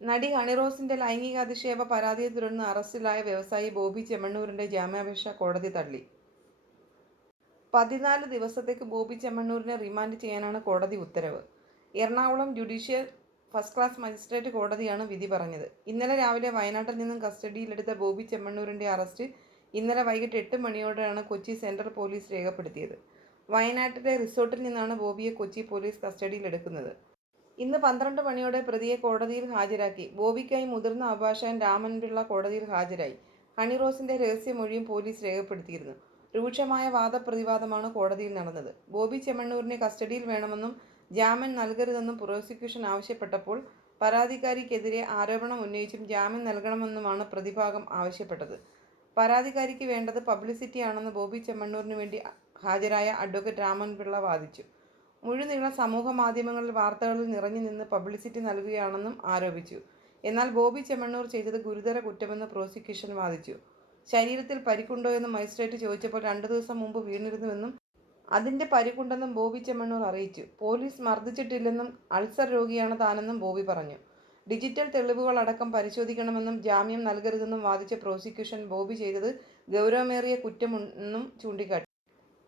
നടി ഹണിറോസിന്റെ ലൈംഗികാധിക്ഷേപ പരാതിയെ തുടർന്ന് അറസ്റ്റിലായ വ്യവസായി ബോബി ചെമ്മണ്ണൂരിന്റെ ജാമ്യാപേക്ഷ കോടതി തള്ളി. 14 ദിവസത്തേക്ക് ബോബി ചെമ്മണ്ണൂരിനെ റിമാൻഡ് ചെയ്യാനാണ് കോടതി ഉത്തരവ്. Ernakulam judicial first class magistrate കോടതിയാണ് വിധി പറഞ്ഞത്. ഇന്നലെ രാവിലെ വയനാട്ടിൽ നിന്നും കസ്റ്റഡിയിലെടുത്ത ബോബി ചെമ്മണ്ണൂരിന്റെ അറസ്റ്റ് ഇന്നലെ വൈകിട്ട് 8 മണിയോടെയാണ് കൊച്ചി സെൻട്രൽ പോലീസ് രേഖപ്പെടുത്തിയത്. വയനാട്ടിലെ റിസോർട്ടിൽ നിന്നാണ് ബോബിയെ കൊച്ചി പോലീസ് കസ്റ്റഡിയിലെടുക്കുന്നത്. ഇന്ന് 12 മണിയോടെ പ്രതിയെ കോടതിയിൽ ഹാജരാക്കി. ബോബിക്കായി മുതിർന്ന അഭിഭാഷകൻ രാമൻപിള്ള കോടതിയിൽ ഹാജരായി. ഹണിറോസിന്റെ രഹസ്യമൊഴിയും പോലീസ് രേഖപ്പെടുത്തിയിരുന്നു. രൂക്ഷമായ വാദപ്രതിവാദമാണ് കോടതിയിൽ നടന്നത്. ബോബി ചെമ്മണ്ണൂരിനെ കസ്റ്റഡിയിൽ വേണമെന്നും ജാമ്യം നൽകരുതെന്നും പ്രോസിക്യൂഷൻ ആവശ്യപ്പെട്ടപ്പോൾ പരാതിക്കാരിക്കെതിരെ ആരോപണം ഉന്നയിച്ചും ജാമ്യം നൽകണമെന്നുമാണ് പ്രതിഭാഗം ആവശ്യപ്പെട്ടത്. പരാതിക്കാരിക്ക് വേണ്ടത് പബ്ലിസിറ്റിയാണെന്ന് ബോബി ചെമ്മണ്ണൂരിന് വേണ്ടി ഹാജരായ അഡ്വക്കേറ്റ് രാമൻപിള്ള വാദിച്ചു. മുഴുനീള സമൂഹ മാധ്യമങ്ങളിൽ വാർത്തകളിൽ നിറഞ്ഞു നിന്ന് പബ്ലിസിറ്റി നൽകുകയാണെന്നും ആരോപിച്ചു. എന്നാൽ ബോബി ചെമ്മണ്ണൂർ ചെയ്തത് ഗുരുതര കുറ്റമെന്ന് പ്രോസിക്യൂഷൻ വാദിച്ചു. ശരീരത്തിൽ പരിക്കുണ്ടോ എന്ന് മജിസ്ട്രേറ്റ് ചോദിച്ചപ്പോൾ 2 ദിവസം മുമ്പ് വീണിരുന്നുവെന്നും അതിന്റെ പരിക്കുണ്ടെന്നും ബോബി ചെമ്മണ്ണൂർ അറിയിച്ചു. പോലീസ് മർദ്ദിച്ചിട്ടില്ലെന്നും അൾസർ രോഗിയാണ് താനെന്നും ബോബി പറഞ്ഞു. ഡിജിറ്റൽ തെളിവുകളടക്കം പരിശോധിക്കണമെന്നും ജാമ്യം നൽകരുതെന്നും വാദിച്ച പ്രോസിക്യൂഷൻ ബോബി ചെയ്തത് ഗൗരവമേറിയ കുറ്റമെന്നും ചൂണ്ടിക്കാട്ടി.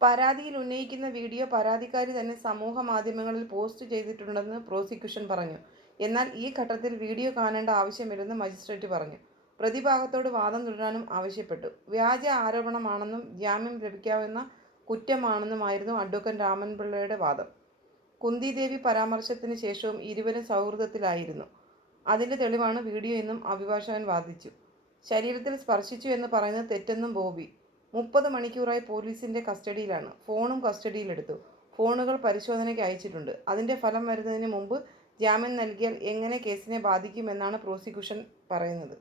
പരാതിയിൽ ഉന്നയിക്കുന്ന വീഡിയോ പരാതിക്കാരി തന്നെ സമൂഹ മാധ്യമങ്ങളിൽ പോസ്റ്റ് ചെയ്തിട്ടുണ്ടെന്ന് പ്രോസിക്യൂഷൻ പറഞ്ഞു. എന്നാൽ ഈ ഘട്ടത്തിൽ വീഡിയോ കാണേണ്ട ആവശ്യമില്ലെന്ന് മജിസ്ട്രേറ്റ് പറഞ്ഞു. പ്രതിഭാഗത്തോട് വാദം തുടരാനും ആവശ്യപ്പെട്ടു. വ്യാജ ആരോപണമാണെന്നും ജാമ്യം ലഭിക്കാവുന്ന കുറ്റമാണെന്നുമായിരുന്നു അഡ്വക്കേറ്റ് രാമൻപിള്ളയുടെ വാദം. കുന്തിദേവി പരാമർശത്തിന് ശേഷവും ഇരുവരും സൗഹൃദത്തിലായിരുന്നു. അതിന്റെ തെളിവാണ് വീഡിയോ എന്നും അഭിഭാഷകൻ വാദിച്ചു. ശരീരത്തിൽ സ്പർശിച്ചു എന്ന് പറയുന്നത് തെറ്റെന്നും ബോബി. 30 മണിക്കൂറായി പോലീസിന്റെ കസ്റ്റഡിയിലാണ്. ഫോണും കസ്റ്റഡിയിലെടുത്തു. ഫോണുകൾ പരിശോധനയ്ക്ക് അയച്ചിട്ടുണ്ട്. അതിന്റെ ഫലം വരുന്നതിന് മുമ്പ് ജാമ്യം നൽകിയാൽ എങ്ങനെ കേസിനെ ബാധിക്കുമെന്നാണ് പ്രോസിക്യൂഷൻ പറയുന്നത്.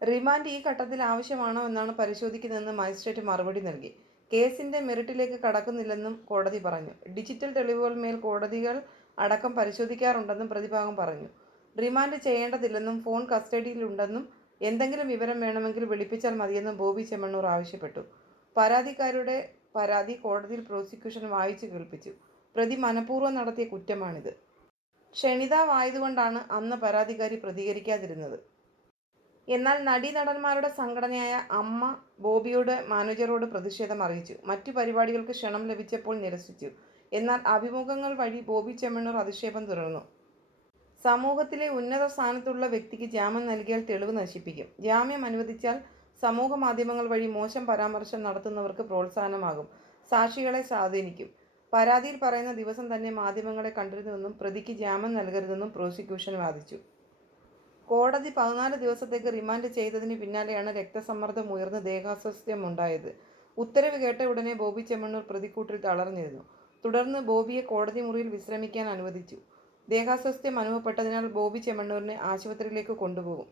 റിമാൻഡ് ഈ ഘട്ടത്തിൽ ആവശ്യമാണോ എന്നാണ് പരിശോധിക്കുന്നതെന്ന് മജിസ്ട്രേറ്റ് മറുപടി നൽകി. കേസിന്റെ മെറിറ്റിലേക്ക് കടക്കുന്നില്ലെന്നും കോടതി പറഞ്ഞു. ഡിജിറ്റൽ തെളിവുകൾ മേൽ കോടതികൾ അടക്കം പരിശോധിക്കാറുണ്ടെന്നും പ്രതിഭാഗം പറഞ്ഞു. റിമാൻഡ് ചെയ്യേണ്ടതില്ലെന്നും ഫോൺ കസ്റ്റഡിയിലുണ്ടെന്നും എന്തെങ്കിലും വിവരം വേണമെങ്കിൽ വിളിപ്പിച്ചാൽ മതിയെന്നും ബോബി ചെമ്മണ്ണൂർ ആവശ്യപ്പെട്ടു. പരാതിക്കാരുടെ പരാതി കോടതിയിൽ പ്രോസിക്യൂഷൻ വായിച്ചു കേൾപ്പിച്ചു. പ്രതി മനഃപൂർവ്വം നടത്തിയ കുറ്റമാണിത്. ക്ഷണിതാവായതുകൊണ്ടാണ് അന്ന് പരാതിക്കാരി പ്രതികരിക്കാതിരുന്നത്. എന്നാൽ നടീനടന്മാരുടെ സംഘടനയായ അമ്മ ബോബിയോട് മാനേജറോട് പ്രതിഷേധം അറിയിച്ചു. മറ്റു പരിപാടികൾക്ക് ക്ഷണം ലഭിച്ചപ്പോൾ നിരസിച്ചു. എന്നാൽ അഭിമുഖങ്ങൾ വഴി ബോബി ചെമ്മണ്ണൂർ അധിക്ഷേപം തുടർന്നു. സമൂഹത്തിലെ ഉന്നത സ്ഥാനത്തുള്ള വ്യക്തിക്ക് ജാമ്യം നൽകിയാൽ തെളിവ് നശിപ്പിക്കും. ജാമ്യം അനുവദിച്ചാൽ സമൂഹ മാധ്യമങ്ങൾ വഴി മോശം പരാമർശം നടത്തുന്നവർക്ക് പ്രോത്സാഹനമാകും. സാക്ഷികളെ സ്വാധീനിക്കും. പരാതിയിൽ പറയുന്ന ദിവസം തന്നെ മാധ്യമങ്ങളെ കണ്ടിരുന്നുവെന്നും പ്രതിക്ക് ജാമ്യം നൽകരുതെന്നും പ്രോസിക്യൂഷൻ വാദിച്ചു. കോടതി 14 ദിവസത്തേക്ക് റിമാൻഡ് ചെയ്തതിന് പിന്നാലെയാണ് രക്തസമ്മർദ്ദം ഉയർന്ന് ദേഹാസ്വാസ്ഥ്യമുണ്ടായത്. ഉത്തരവ് കേട്ട ഉടനെ ബോബി ചെമ്മണ്ണൂർ പ്രതിക്കൂട്ടിൽ തളർന്നിരുന്നു. തുടർന്ന് ബോബിയെ കോടതി മുറിയിൽ വിശ്രമിക്കാൻ അനുവദിച്ചു. ദേഹാസ്വാസ്ഥ്യം അനുഭവപ്പെട്ടതിനാൽ ബോബി ചെമ്മണ്ണൂരിനെ ആശുപത്രിയിലേക്ക് കൊണ്ടുപോകും.